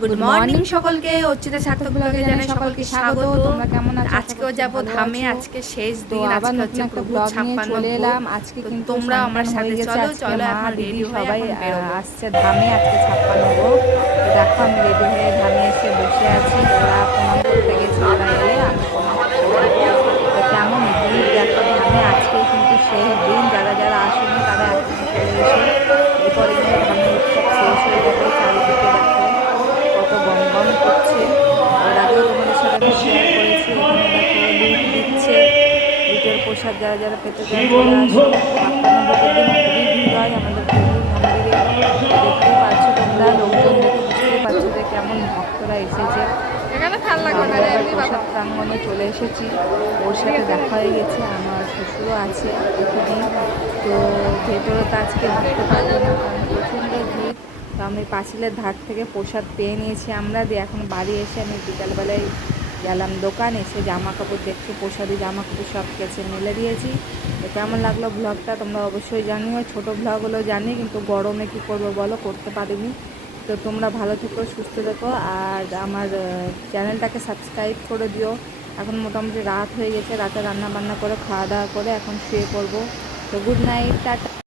Good morning সকলকে। অর্চিতা সার্থক ব্লগে জানাই সকলকে স্বাগত। তোমরা কেমন আছো? আজকেও যাব ধামে, আজকে শেষ দিন। আবার আজকে নতুন হচ্ছে একটা প্রভু ব্লগ নিয়ে 56 চলে ভোগ। এলাম। আজকে তো কিন্তু তোমরা আমার সাথে চলো চলো মা এখন দিদি রেডি হয়ে সবাই এখন বেরোবো। আসছে ধামে। আজকে 56 ভোগ। তো দেখো আমি রেডি হয়ে ধামে এসে বসে আছি। ওরা প্রণাম করতে গেছে, ওরা এলে আমি প্রণাম করতে যাবো। তো কেমন ভিড় দেখো ধামে। আজকেই কিন্তু শেষ দিন। যারা যারা আসেনি তারা এখন চলে এসো, এরপরে কিন্তু ধামের উৎসব শেষ হয়ে যাবে। চারিদিকে দেখো কত গম গম করছে। এর আগেও তোমাদের সাথে আমি শেয়ার করেছি। এখানে দেখো লুট দিচ্ছে, লুটের প্রসাদ যারা যারা পেতে চায় চলে আসো। 56 ভোগের দিন খুবই ভিড় হয় আমাদের প্রভুর মন্দিরে। তো দেখতেই পাচ্ছ তোমরা, লোকজন দেখে বুঝতেই পারছো যে কেমন ভক্তরা এসেছে। আমরা এবার প্রসাদ প্রাঙ্গণে চলে এসেছি। ওর সাথে দেখা হয়ে গেছে, আমার শ্বশুরও আছে এখানে। তো ভেতরে তো আজকে ঢুকতে পারবো না কারণ প্রচণ্ড ভিড়। তো আমি পাঁচিলের ধার থেকে প্রসাদ পেয়ে নিয়েছি আমরা। দিয়ে এখন বাড়ি এসে আমি বিকালবেলায় গেলাম দোকানে, এসে জামা কাপড় দেখছি, প্রসাদি জামা কাপড় সব কেচে মেলে দিয়েছি। তো কেমন লাগলো ব্লগটা তোমরা অবশ্যই জানিও। ছোটো ব্লগ হলেও জানি, কিন্তু গরমে কী করবো বলো, করতে পারিনি। তো তোমরা ভালো থেকো, সুস্থ থেকো, আর আমার চ্যানেলটাকে সাবস্ক্রাইব করে দিও। এখন মোটামুটি রাত হয়ে গেছে, রাতে রান্না বান্না করে খাওয়া দাওয়া করে এখন শুয়ে পড়বো। তো গুড নাইট, টাটা।